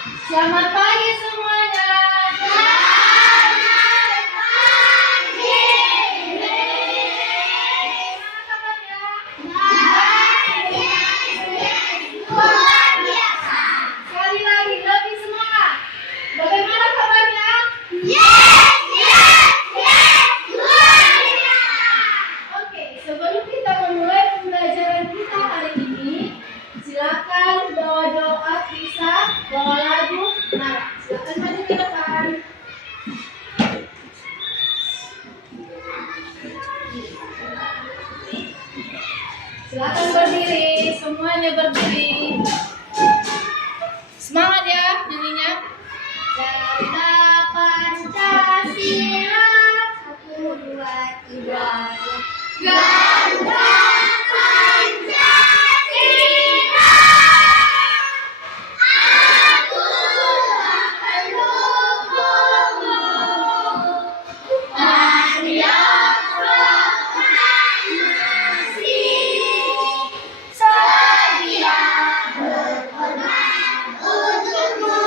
Selamat pagi semuanya. Selamat pagi. Gimana kabarnya? Luar biasa. Sekali lagi lebih semangat. Bagaimana kabarnya? Yes, luar biasa. Oke, sebelum kita memulai pembelajaran kita hari ini, silakan bawa doa bisa, bawa lagu. Nah, silakan maju ke depan. Silakan berdiri, semuanya berdiri. Semangat ya nyanyinya. Jaga Pancasila. 1, 2, 3. Jaga Pancasila. Aku mendukungmu. Marilah proklamasi. Sedia berkorban untukmu.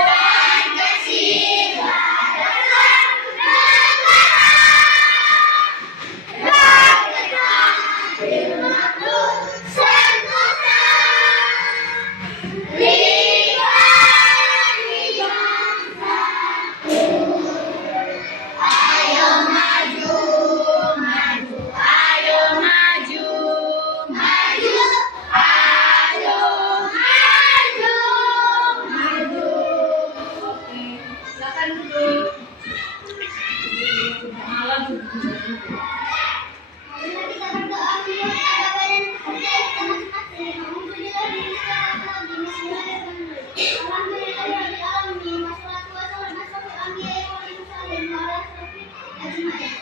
Pancasila adalah negara. Rakyatlah bermakmur sentosa. Lingkungan satu. Ayo maju, maju, ayo maju, maju, ayo maju, maju. Oke, silakan duduk. Marilah kita berdoa menurut ada badan kerja kita masing-masing. Alhamdulillah Bismillahirrahmanirrahim. Alhamdulillahirabbil alamin. Wassalatu wassalamu ala asyrofil anbiya'i wal mursalin wa ala asyrofil ajmain.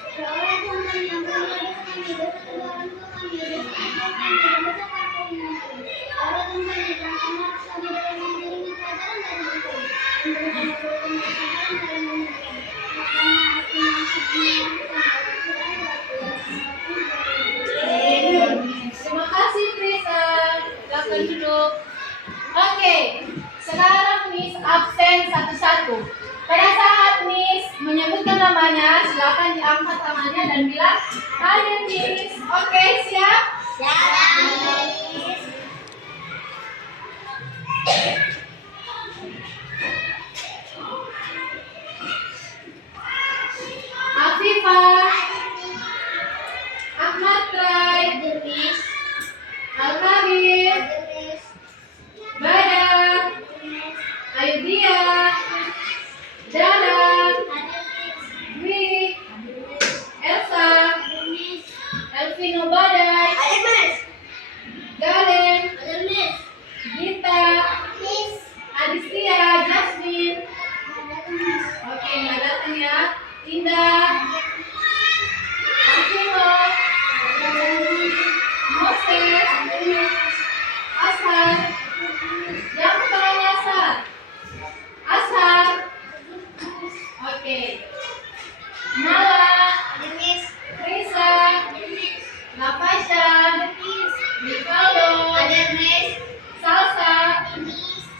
Ya Allah Tuhan kami yang ampunilah dosa kami, dosa kedua orang tua kami, dosa ibu kami, dan dosa kampung kami. Ya Allah Tuhan kami, terangkanlah kami dalam mengiringi pelajaran dari Engkau. Dan berikan keberkahan kesabaran dalam mengerjakan. Rabbana atina fid dunya hasanah wa fil Terima kasih Prisa. Silakan duduk. Oke, sekarang Miss absen satu-satu. Pada saat Miss menyebutkan namanya, silakan diangkat tangannya dan bilang hadir Miss. Oke, siap? Afifah, Ahmad Rai, Al-Kabir, Badan, Ayudhya, Dadan, Dwi, Elsa, Elvino Badai, Galen, Gita, Adistia, Jasmine. Oke, nggak datang ya. Indah, Alvino, Moses, Asar, yang pertama Asar, Asar. Oke, Nala, Risa, Nafasha, Rivaldo, Salsa,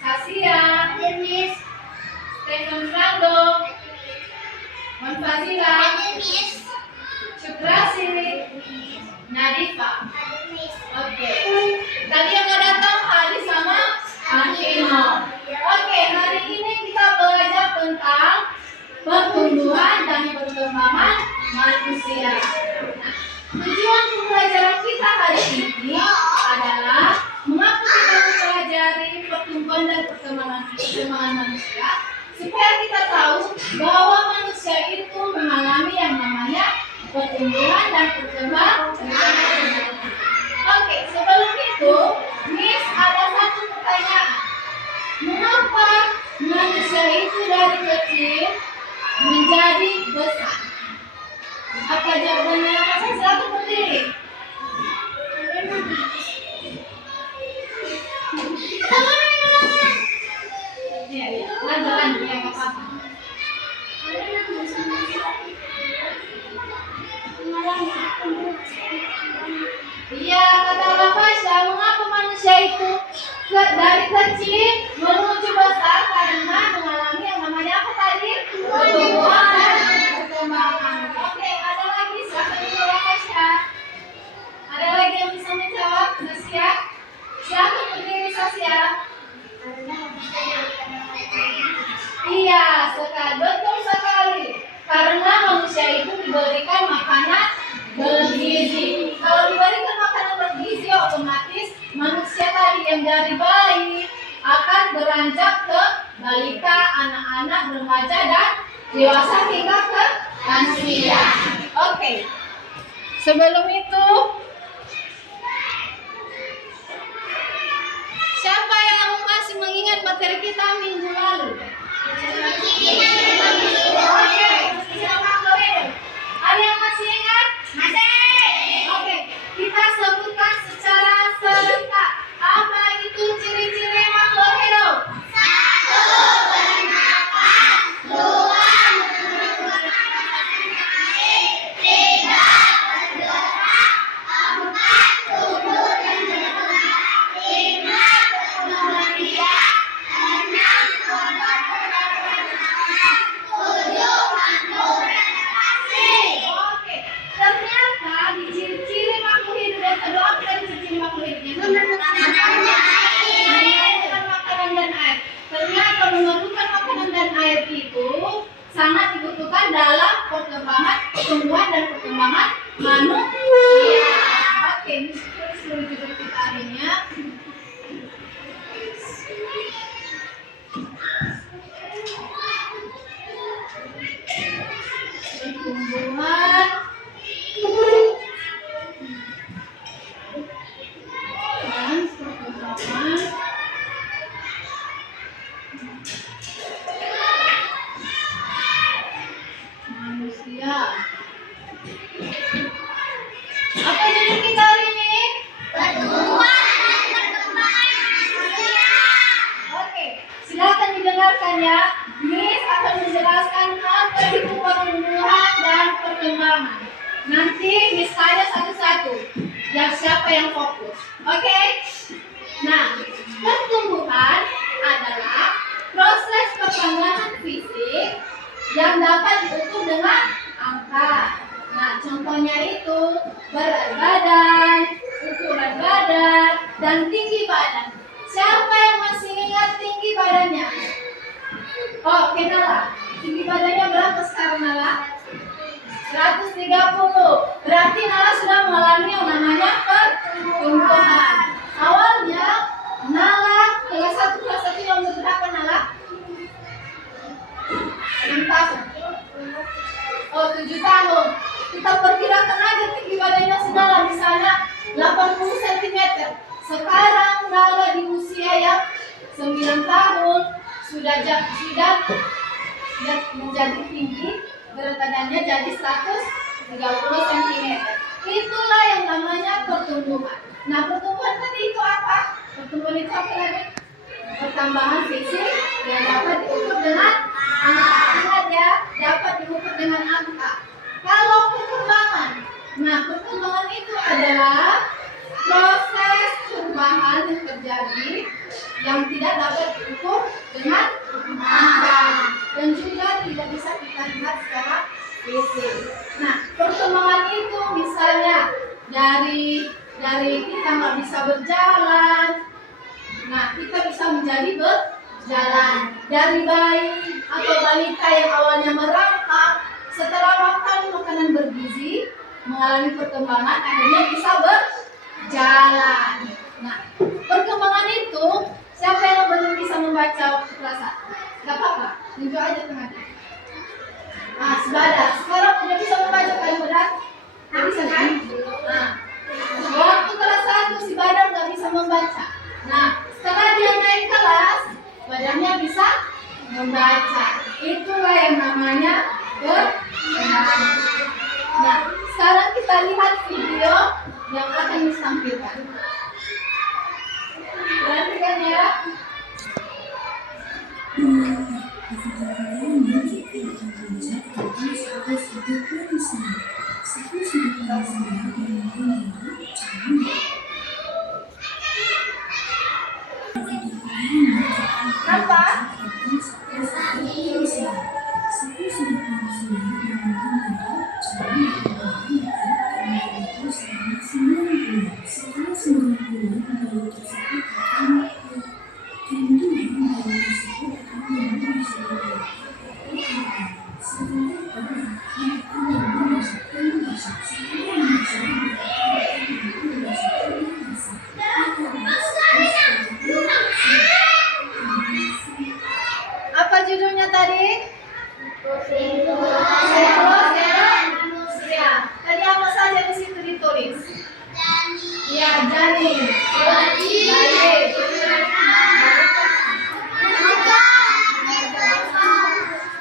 Sasia, Stephen Rando, Monfazila, Syukrasi, Nadifa. Oke, tadi yang nggak datang Ali sama Angkino. Oke, hari ini kita belajar tentang pertumbuhan dan perkembangan manusia. Nah, tujuan pembelajaran kita hari ini adalah mengapa kita mempelajari pertumbuhan dan perkembangan manusia, supaya kita tahu bahwa manusia itu mengalami yang namanya pertumbuhan dan perkembangan. Oke, sebelum itu, Miss ada satu pertanyaan. Mengapa manusia itu dari kecil menjadi besar? Apa jawabannya? Saya silakan berdiri. Ya, lanjut ya, nggak apa-apa. Iya, kata Lafasha, mengapa manusia itu dari kecil menuju besar karena mengalami yang namanya apa tadi? Pertumbuhan dan perkembangan. Oke, ada lagi siapa yang mau Tasya? Ada lagi yang bisa menjawab? Sudah siap? Siapa berdiri Tasya? Iya, betul sekali. Karena manusia itu diberikan makanan bergizi. Kalau diberikan makanan bergizi, otomatis manusia tadi yang dari bayi akan beranjak ke balita, anak-anak, remaja, dan dewasa hingga ke lansia. Oke. Sebelum itu, siapa yang masih mengingat materi kita minggu lalu? Oke, ada yang masih ingat? Masih. Oke, kita sebutkan secara serentak. Apa itu ciri-ciri makhluk hidup? 1. Bernafas. 2. Mengeluarkan air. 3. Bergerak. 4. Tumbuh dan berkembang. 5. Perkembangan biak. 6. Oke, ternyata di ciri-ciri makhluk hidup dan ada apa dari ciri-ciri makhluk hidupnya? Memerlukan makanan dan air. Ternyata memerlukan makanan dan air itu sangat dibutuhkan dalam pertumbuhan dan perkembangan manusia. Oke, ini seluruh judul kita harinya. Pertumbuhan dan perkembangan manusia. Apa judul kita hari ini? Pertumbuhan dan perkembangan manusia. Oke, silakan didengarkan ya. Miss akan menjelaskan apa itu pertumbuhan dan perkembangan. Nanti Miss tanya satu-satu. Dan siapa yang fokus? Oke? Nah, pertumbuhan adalah proses perkembangan fisik yang dapat diukur dengan angka. Nah, contohnya itu berat badan, ukuran badan, dan tinggi badan. Siapa yang masih ingat tinggi badannya? Oh, oke Nala. Tinggi badannya berapa sekarang Nala? 130. Berarti Nala sudah mengalami yang namanya pertumbuhan. Awalnya Nala kelas 1 yang berapa Nala? 6 tahun. Oh, 7 tahun. Kita perkirakan aja tinggi badannya Nala di sana 80 cm. Sekarang Nala di usia yang 9 tahun sudah menjadi tinggi, berat badannya jadi 130 cm. Itulah yang namanya pertumbuhan. Nah, pertumbuhan tadi itu apa? Pertumbuhan itu apa lagi? Pertambahan fisik yang dapat diukur dengan angka. Ingat ya, dapat diukur dengan angka. Kalau perkembangan, nah perkembangan itu adalah proses perubahan yang terjadi yang tidak dapat diukur dengan angka dan juga tidak bisa kita lihat secara fisik. Nah, perkembangan itu misalnya dari kita nggak bisa berjalan, nah kita bisa menjadi berjalan. Dari bayi atau balita yang awalnya merangkak, setelah makan makanan bergizi, mengalami perkembangan, akhirnya bisa berjalan. Nah, perkembangan itu siapa yang belum bisa membaca waktu kelas 1? Gak apa-apa, tunjuk aja tengahnya. Nah, Subadar, sekarang udah bisa membaca kan berat? Gak bisa kan? Nah, waktu kelas 1 si Badar gak bisa membaca. Nah, setelah dia naik kelas, badannya bisa membaca. Itulah yang namanya perkembangan. Nah, sekarang kita lihat video yang akan disampaikan. Apa? Apa judulnya tadi? Siklus manusia. Tadi apa saja di situ ditulis? Ya, janin. Baik.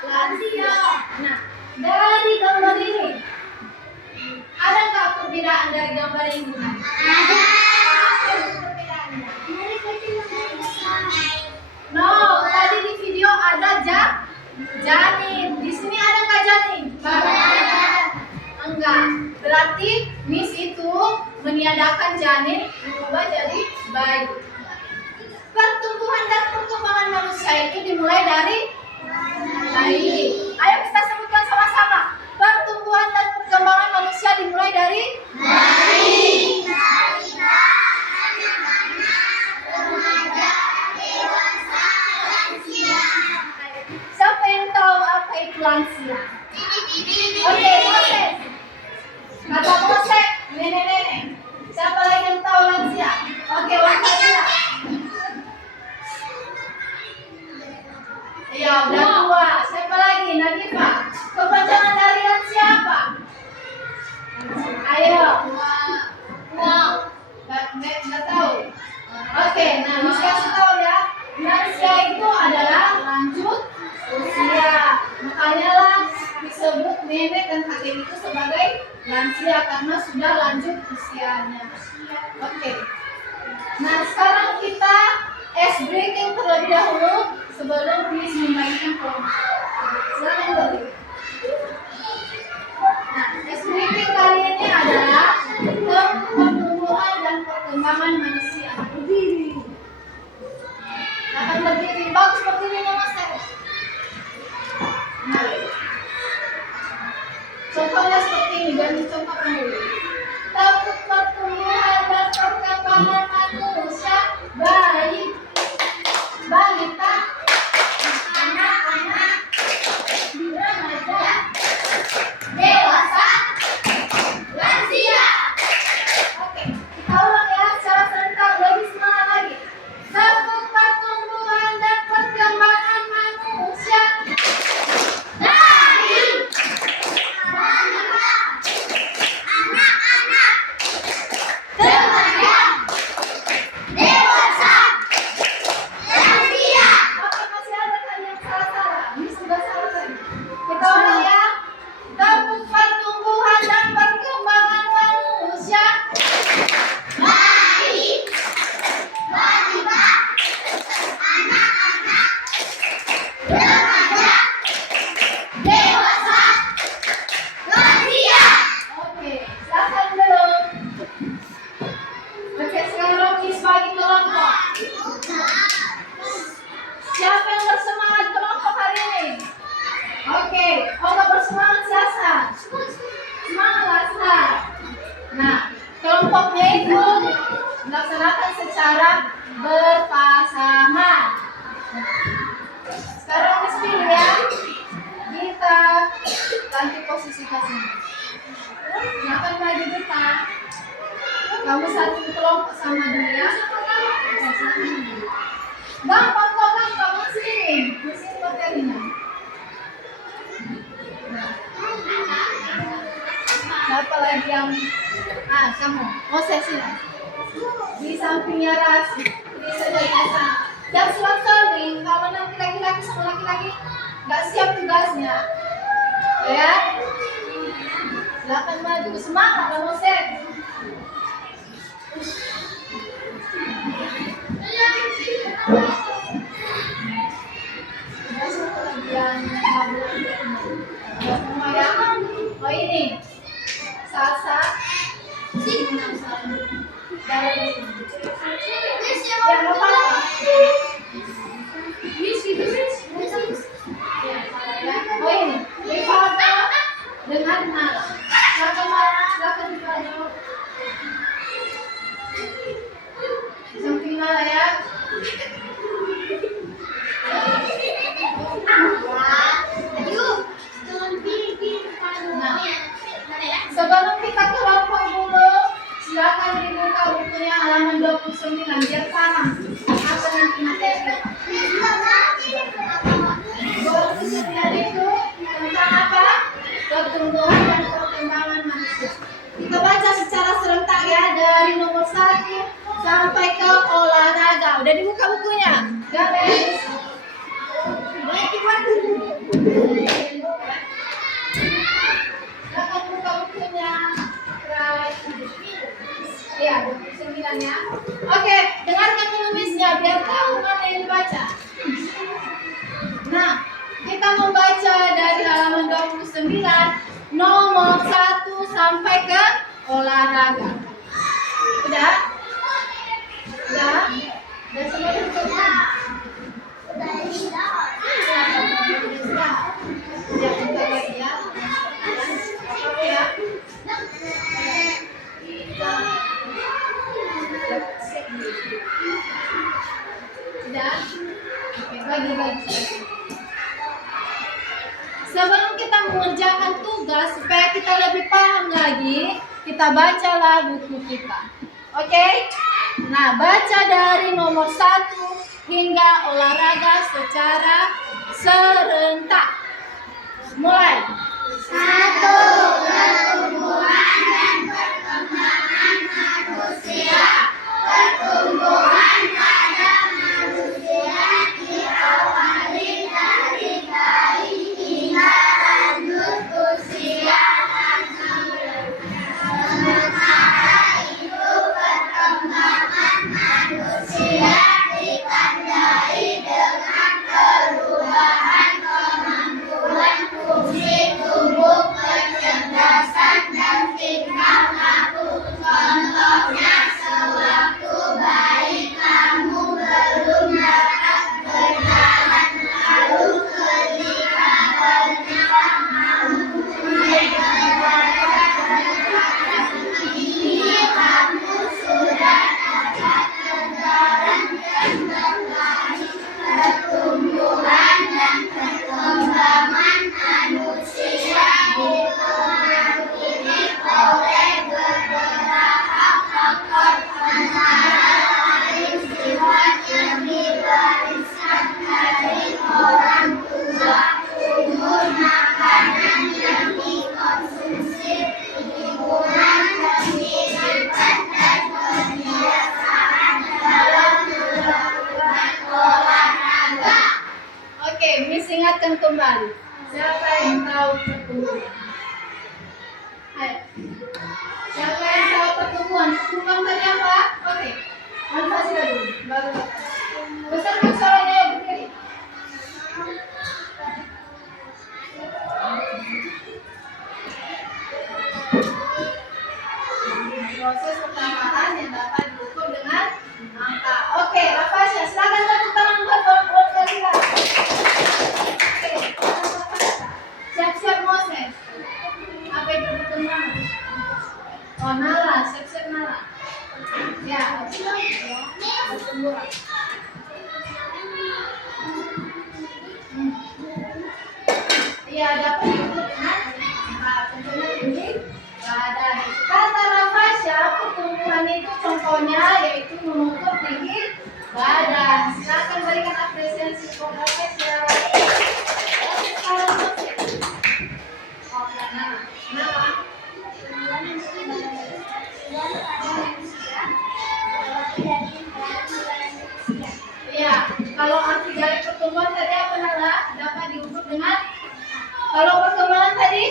Lansia. Nah, dari gambar ini, ada nggak perbedaan dari gambar ini? Ada. Apa perbedaannya? No, tadi di video ada janin. Di sini ada nggak janin? Enggak. Berarti Miss itu meniadakan janin, berubah jadi bayi. Pertumbuhan dan perkembangan manusia itu dimulai dari bayi. Ayo kita sebutkan sama-sama. Pertumbuhan dan perkembangan manusia dimulai dari bayi. Siapa yang tahu apa itu lansia? Oke, Moses. Kata Moses, nenek-nenek. Siapa lagi yang tahu lansia? Oke, lansia. Iya, udah tua. Siapa lagi? Nadifa. Kepanjangan dari lansia apa? Ayo. Nggak tahu. Oke, nah Miss kasih tahu ya. Lansia itu adalah lanjut usia. Makanya lah disebut nenek dan kakek itu sebagai lansia karena sudah lanjut usianya. Oke. Nah sekarang kita ice breaking terlebih dahulu sebelum Miss membagikan kelompok. Silakan bagi. Nah ice breaking kali ini adalah tentang pertumbuhan dan perkembangan manusia. Berdiri. Akan berdiri. Bagus berdirinya Mas Tero. Nah. Contohnya seperti ini dan dicontohkan dulu. Tentang pertumbuhan dan perkembangan manusia, bayi, balita, anak-anak, remaja, dewasa, lansia. Oke, kita ulang ya secara serentak lebih semangat lagi. Tentang pertumbuhan dan perkembangan manusia, bayi, remaja, dewasa, lansia. Oke, masih ada kan yang salah-salah? Ini sudah salah tadi. Kita ulang ya. Tentang pertumbuhan dan perkembangan manusia, bayi, balita, anak-anak, remaja, dewasa, lansia. Oke, silakan dulu. Oke, sekarang Miss bagi kelompok. Siapa yang bersemangat kelompok hari ini? Oke, nggak bersemangat siasa. Semangatlah start. Nah, kelompoknya itu dilaksanakan secara berpasangan. Sekarang Miss pilih ya. Kita ganti posisi kasih. Silakan maju depan. Kamu satu kelompok sama dia. Gampang kok, gampang. Di sini materinya. Siapa lagi yang kamu? Moses ini. Di sampingnya Ras, di sebelahnya sana. Dan surat saling, kalau nanti laki-laki sama laki-laki nggak siap tugasnya, ya. Silakan maju, semangat Moses. Oh ini salsa dari yang apa? udah dibuka bukunya. Garis. Silakan buka bukunya. Iya, 29 ya. Oke, dengarkan penulisnya biar tahu mana yang dibaca. Nah, kita membaca dari halaman 29 nomor 1 sampai ke olahraga. Udah? Udah? Udah semua bukunya? Ya, kita lagi ya. Oke ya. Sudah? Oke, bagi-bagi. Sebelum kita mengerjakan tugas, supaya kita lebih paham lagi, kita bacalah buku kita. Oke? Nah, baca dari nomor 1 hingga olahraga secara serentak. Mulai. 1. Pertumbuhan dan perkembangan manusia. Pertumbuhan pada manusia diawali dari bayi hingga lanjut usia lanjut. Sementara itu perkembangan manusia ditandai dengan perubahan kemampuan fungsi tubuh, kecerdasan dan tingkah laku. Contohnya sewaktu bayi kamu belum dapat berjalan, lalu ketika berjalan kamu mulai berjalan, kini kamu sudah dapat berjalan dan berlari. Pertumbuhan dan perkembangan manusia dipengaruhi oleh beberapa faktor, antara lain sifat yang diwariskan dari orang tua, umur, makanan yang dikonsumsi, lingkungan, pendidikan, dan kebiasaan dalam melakukan olahraga. Oke, Miss ingatkan kembali. Siapa yang tahu pertumbuhan? Ayo. Siapa yang tahu pertumbuhan? Pertumbuhan tadi apa? Oke. Alfa sudah dulu. Baru. Besarkan suaranya ya berdiri. Proses pertambahan yang dapat diukur dengan angka. Oke, Rafasya, silakan tepuk tangan buat kalian. Oke, siap-siap Moses. Apa itu pertemuan? Oh, Nala, siap-siap Nala. Ya, pertumbuhan. Iya, dapat diukur dengan tentunya tinggi badan. Kata Rafasya, pertumbuhan itu contohnya yaitu mengukur tinggi badan. Silakan berikan apresiasi untuk Rafasya. Oh, kenapa? Iya, kalau arti dari pertumbuhan tadi apa Nala? Dapat diukur dengan kalau perkembangan tadi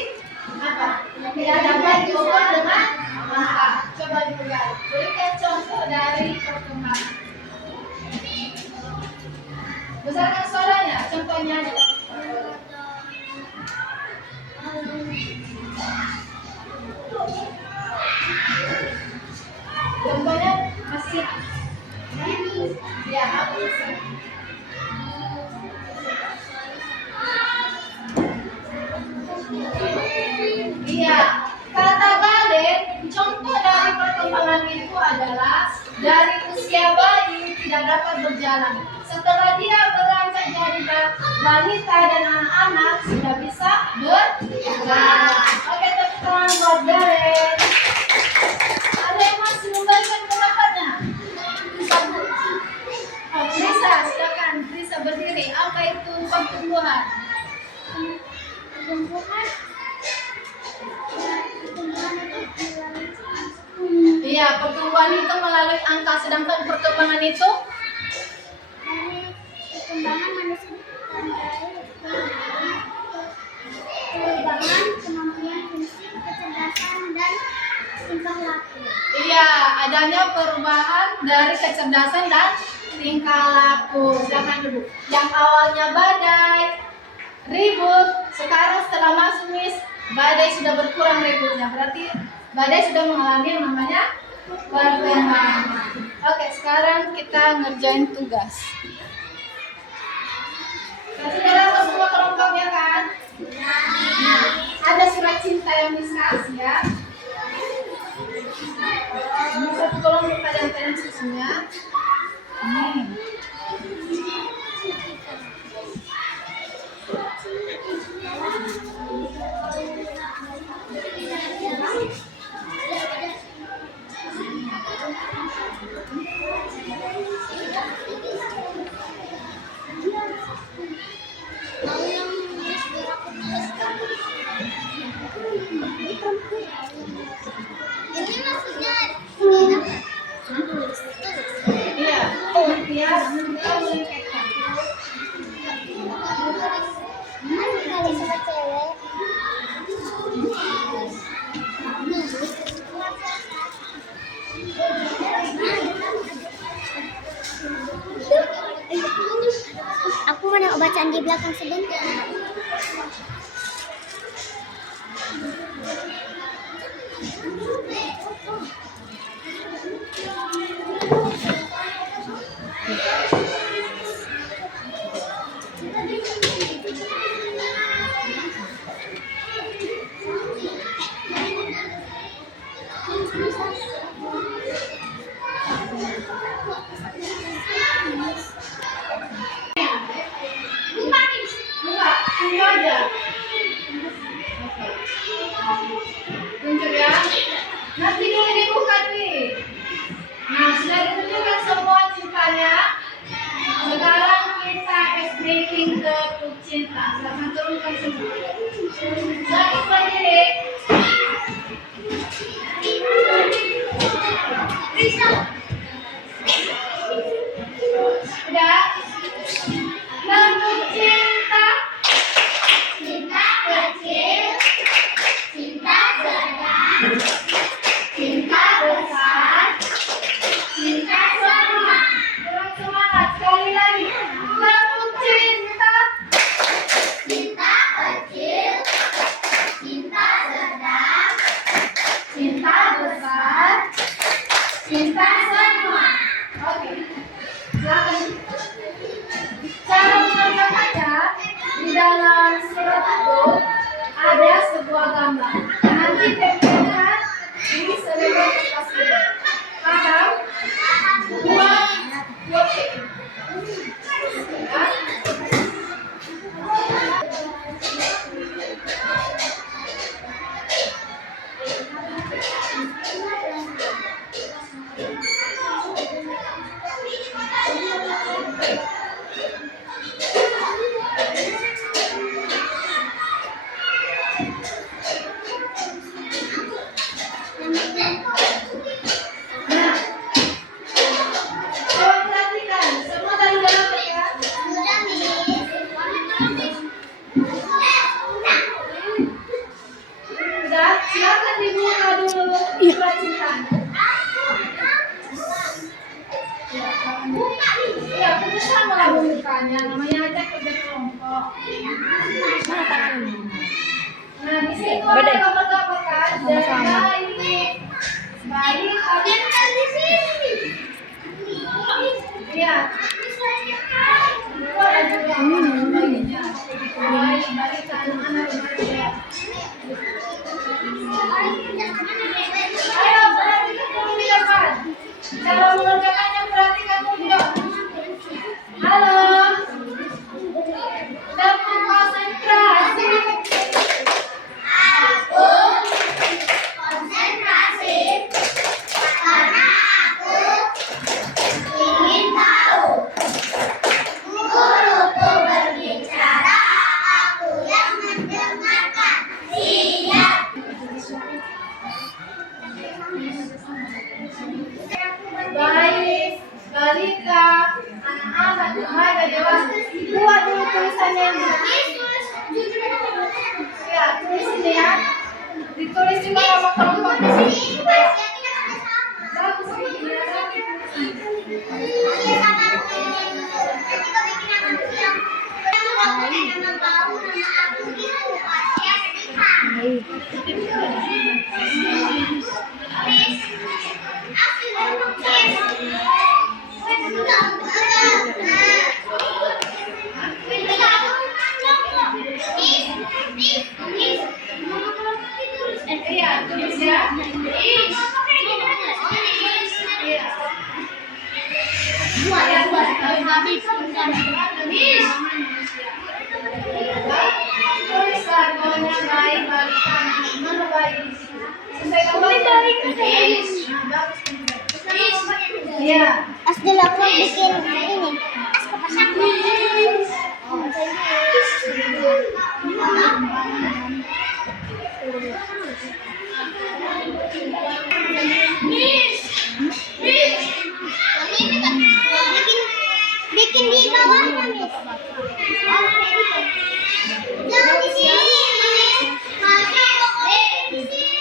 apa? Tidak dapat diukur dengan angka. Coba dilihat. Berikan contoh dari perkembangan. Besarkan suaranya. Contohnya adalah contohnya masih ya apa? Iya, kata Galen, contoh dari perkembangan itu adalah dari usia bayi tidak dapat berjalan. Setelah dia beranjak jadi balita dan anak-anak sudah bisa berjalan. Oke, tepuk tangan buat Galen. Ada yang masih memberikan pendapatnya? Oh, Trisa, silakan. Trisa berdiri. Apa itu pertumbuhan? Pertumbuhan Iya, pertumbuhan itu melalui angka, sedangkan perkembangan itu Dari perkembangan manusia perubahan kemampuan fungsi, kecerdasan, dan tingkah laku. Iya, adanya perubahan dari kecerdasan dan tingkah laku. Silakan duduk. Yang awalnya badai, ribut, sekarang setelah masuk Miss, badai sudah berkurang ributnya. Berarti badai sudah mengalami yang namanya perkembangan. Oke, sekarang kita ngerjain tugas. Berarti dalam semua kelompok ya kan? Ada surat cinta yang Miss kasih ya. Ini satu kelompok kalian susunya. Ini. Ini maksudnya Iya, ya, kita melengketkan. kali sama cewek. Aku mau bacaan di belakang sebentar. Buka, tunggu aja. Tunjuk ya. Nanti dulu dibuka nih. Nah, sudah ditunjukkan semua cintanya. Sekarang kita ice breaking ke klub cinta. Silakan turunkan semua. Satu berdiri. Udah. Klub cinta. Cinta kecil, cinta sedang, Cinta besar. cinta semua. Kurang semangat sekali lagi. Klub cinta. Cinta kecil, cinta sedang, Cinta besar. cinta semua. Oke. Silakan. Cara mengerjakannya di dalam surat itu ada sebuah gambar. Nanti tempelkan di seluruh kertas itu. Paham? Buat titik. Ya. Nah, coba perhatikan. Semua tadi udah dapat ya? Sudah, Miss. Udah, silakan dibuka dulu surat cintanya. Iya, kita sama lah membukanya. Namanya aja kerja kelompok. Nah, di situ ada gambar-gambar kan? Dari bayi, kalian kan di sini. Iya. Itu ada juga bayinya. Bayi, anak-anak remaja. Ayo, perhatikan dulu di depan. Cara mengerjakannya perhatikan dulu di depan. Halo. Dapat konsentrasi. Aku konsentrasi karena aku ingin tahu. Guruku berbicara, aku yang mendengarkan. anak, remaja, dewasa. Buat dulu tulisannya ini. Ya, tulis ini ya. Ditulis juga nama kelompoknya. Bagus ini ya. Iya, tulis ya. Tulislah namanya baik, mana baik? Iya. As dulu aku bikin ini. As kepasak. Bikin di bawahnya, Miss. Jangan di sini, Miss. Di sini.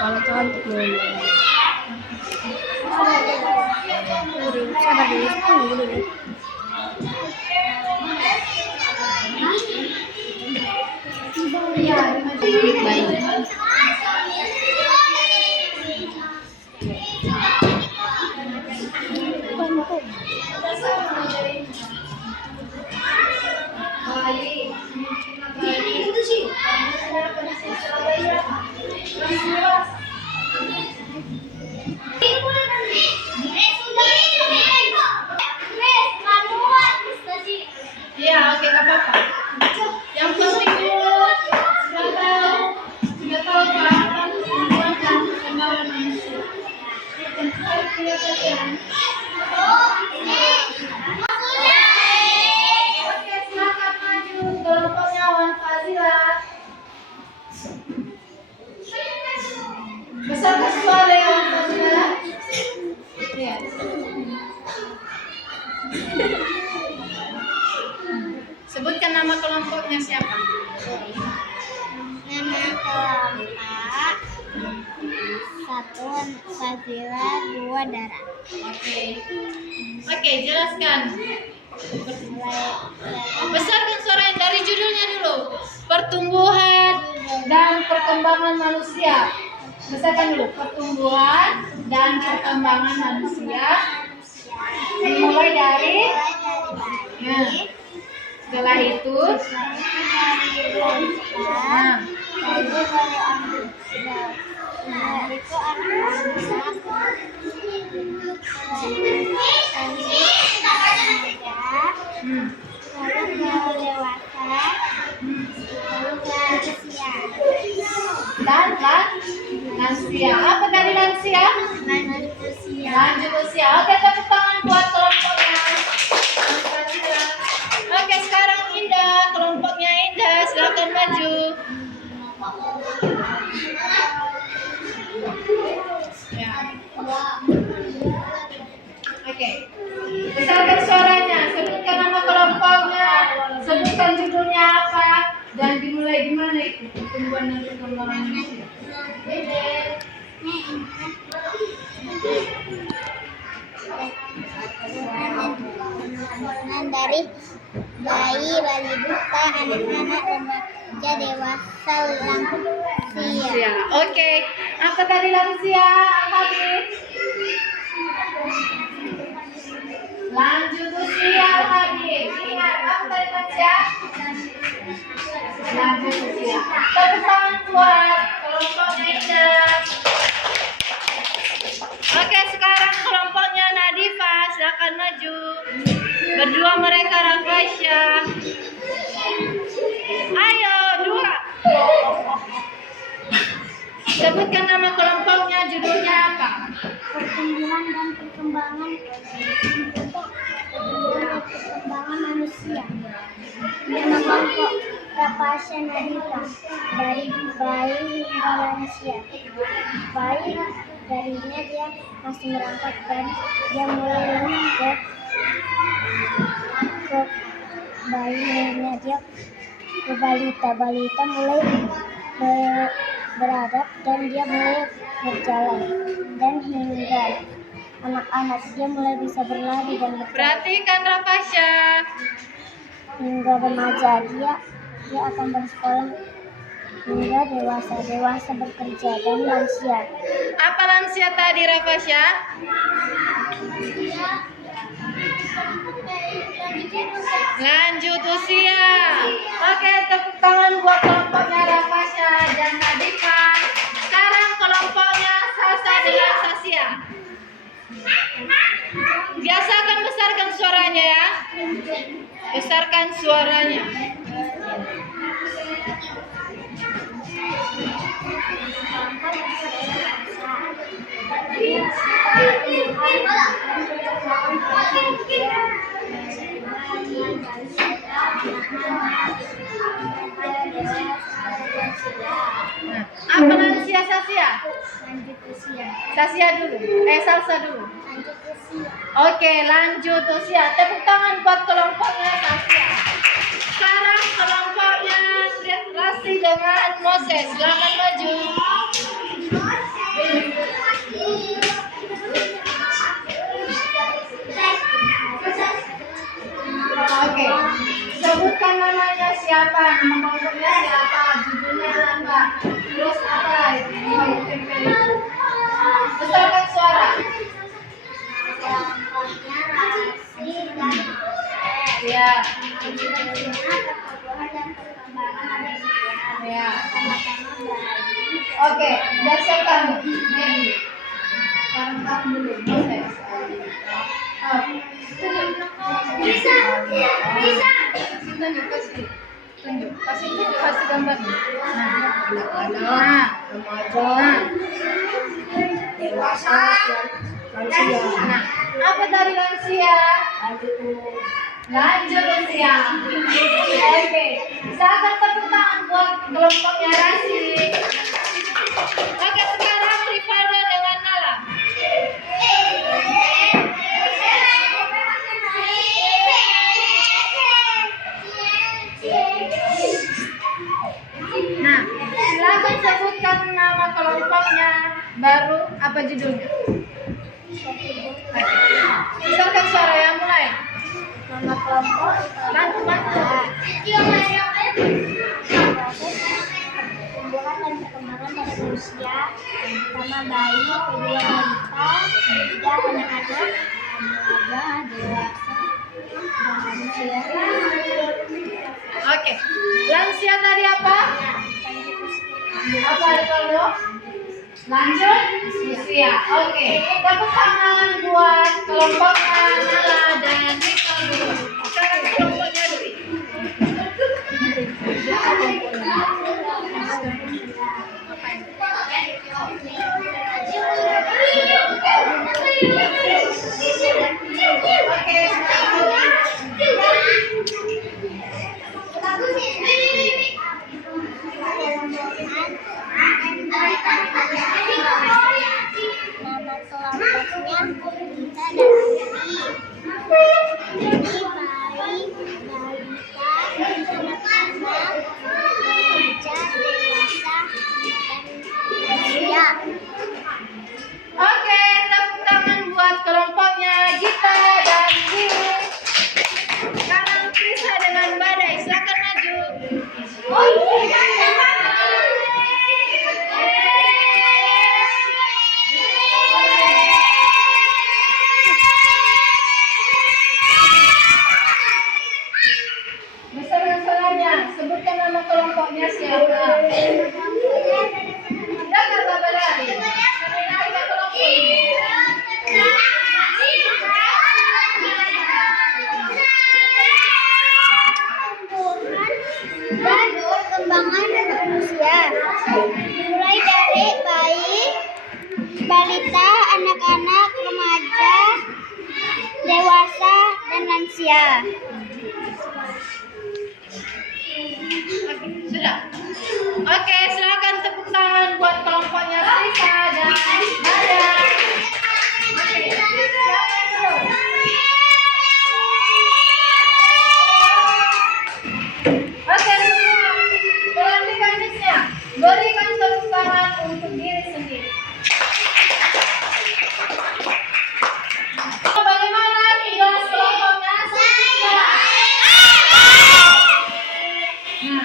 Kalau cantik loh. Sabar dulu, tunggu dulu. Baik. Iya, oke, nggak apa-apa. Yang penting dulu sudah tahu paham hubungan dan perkembangan manusia. Oke, silakan maju kelompoknya Wan Fazilah. Besarkan suara ya Wan Fazilah. Iya. Sebutkan nama kelompoknya siapa? Nama kelompok satu Fazilah, dua Dara. Oke, jelaskan. Besarkan suaranya dari judulnya dulu. Pertumbuhan dan perkembangan manusia. Besarkan dulu. Pertumbuhan dan perkembangan manusia. Dimulai dari. Nah, setelah itu. Nah. Itu anak-anak lalu ke dewasa, lalu ke lansia. Dan lansia. Apa tadi lansia? Lanjut usia. Oke, tepuk tangan buat kelompoknya. Oke, sekarang Indah, kelompoknya Indah, silakan maju. Ya. Oke. Besarkan suaranya, sebutkan nama kelompoknya, sebutkan judulnya apa, dan dimulai gimana itu pertumbuhan dan perkembangan manusia. Dari bayi, balita, anak-anak, remaja, dewasa, lansia. Oke. Apa tadi lansia? Habis. Lanjut usia habis. Ingat apa tadi lansia? Lanjut usia. Tepuk tangan buat kelompoknya Indah. Oke, sekarang kelompoknya Nadifa, silakan maju. Berdua mereka Rafasya. Ayo, dua. Sebutkan nama kelompoknya, judulnya apa? Pertumbuhan dan perkembangan manusia. Nama kelompok Rafflesia Nadifah, dari bayi hingga lansia. Bayi darinya dia masih merangkak dan dia mulai lanjut ke bayi lainnya, dia ke balita mulai beradab dan dia mulai berjalan, dan hingga anak-anak dia mulai bisa berlari dan berjalan. Perhatikan Rafflesia. Hingga remaja dia akan bersekolah, hingga dewasa bekerja, dan lansia. Apa lansia tadi Rafflesia? Lanjut usia. Oke, tepuk tangan buat kelompoknya Rafflesia dan Nadifah. Sekarang kelompoknya Sasa dengan Sasia. Biasakan besarkan suaranya ya. Besarkan suaranya. Nah, apa lansia Sasia? Lanjut usia. Sasia dulu. Salsa dulu. Lanjut usia. Oke, lanjut usia. Tepuk tangan buat kelompoknya Sasia. Sekarang kelompoknya Rasi dengan Moses. Silakan maju. Oke, sebutkan namanya siapa, nama kelompoknya siapa, judulnya apa, terus apa lagi? Besarkan suara. Kelompoknya Rasi dan Ya, pertumbuhan dan perkembangan manusia. ya. Pertama-tama bayi. Oke, dasar kamu. Nih. Sekarang kamu dulu, Moses. Oh. Bisa. Tunjuk, kasih gambar. Nah, Dewasa. Lansia. nah, apa dari lansia? Lanjut usia. Oke, silakan tepuk tangan buat kelompoknya Rasi. Oke, sekarang Rifalda dengan Nala. Nah, silakan sebutkan nama kelompoknya baru, apa judulnya? Besarkan suara ya, mulai. Nama kelompok Bantu. pertumbuhan dan perkembangan pada manusia. Pertama bayi, kedua balita, ketiga anak-anak, remaja, dewasa, dan lansia. Oke, lansia tadi apa? Apa Rivaldo? Lanjut usia. Oke, tepuk tangan buat kelompoknya Nala dan Rivaldo. Sekarang kelompoknya Dwi. Nama kelompoknya Dita dan Dwi. Jadi bayi, balita, anak-anak, remaja, dewasa, dan lansia. Iya. Sudah. Oke, silakan tepuk tangan buat kelompoknya Prisa dan Nada. Oke, silakan terus. Oke, semua perhatikan listnya. Berikan tepuk tangan untuk diri sendiri. Bagaimana tugas kelompoknya? Nah,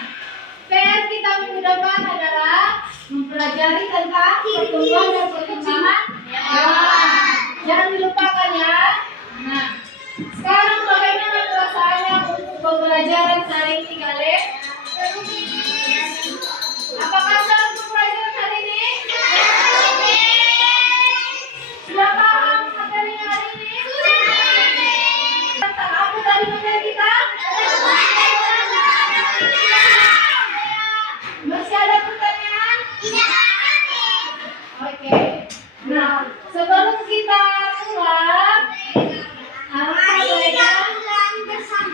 PR kita minggu depan adalah mempelajari tentang pertumbuhan dan perkembangan hewan. Jangan dilupakan ya. Nah, sekarang bagaimana perasaannya untuk pembelajaran hari ini kalian? Apakah sudah untuk pelajaran hari ini? Sudah paham materinya hari ini? Tentang apa tadi materi kita? Masih ada pertanyaan? Oke. Nah, sebelum kita pulang,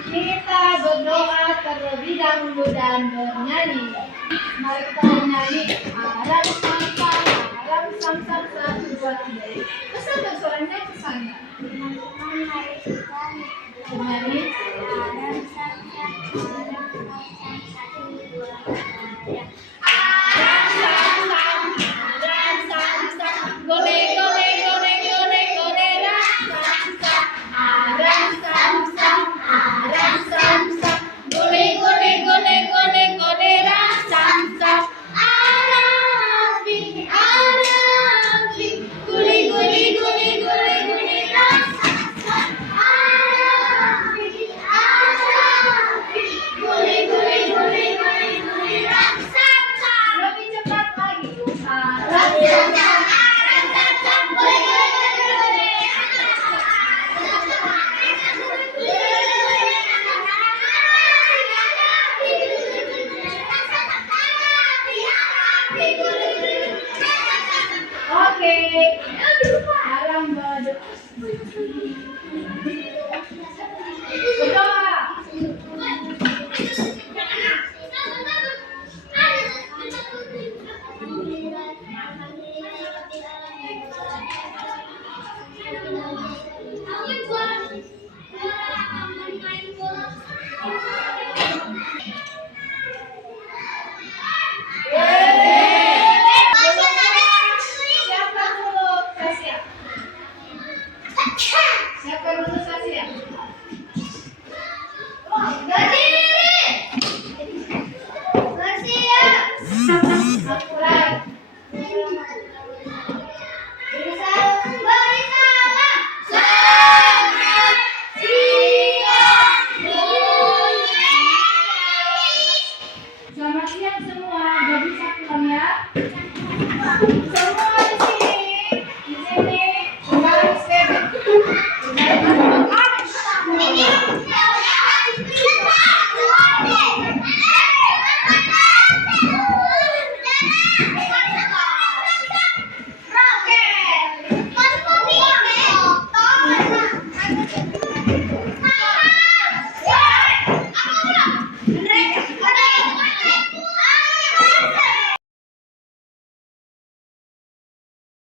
kita berdoa terlebih dahulu dan bernyanyi. Mari kita bernyanyi. Aram sam sam, aram sam sam, 1, 2, 3. Pesan dan suaranya pesannya. Bernyanyi. Gole gole gole gole gole ram sam sam, aram sam sam, aram sam sam. Gole gole gole gole gole ram sam sam, arabi arabi. Gole gole gole gole gole ram sam sam, arabi arabi. Gole gole gole gole gole ram sam sam. Lebih cepat lagi. Aram sam sam. Oke, alam berdoa. Berdoa. Siapkan dulu Tasya. Siapkan dulu Tasya. Mulai. Selamat siang semua. Gak bisa pulang ya.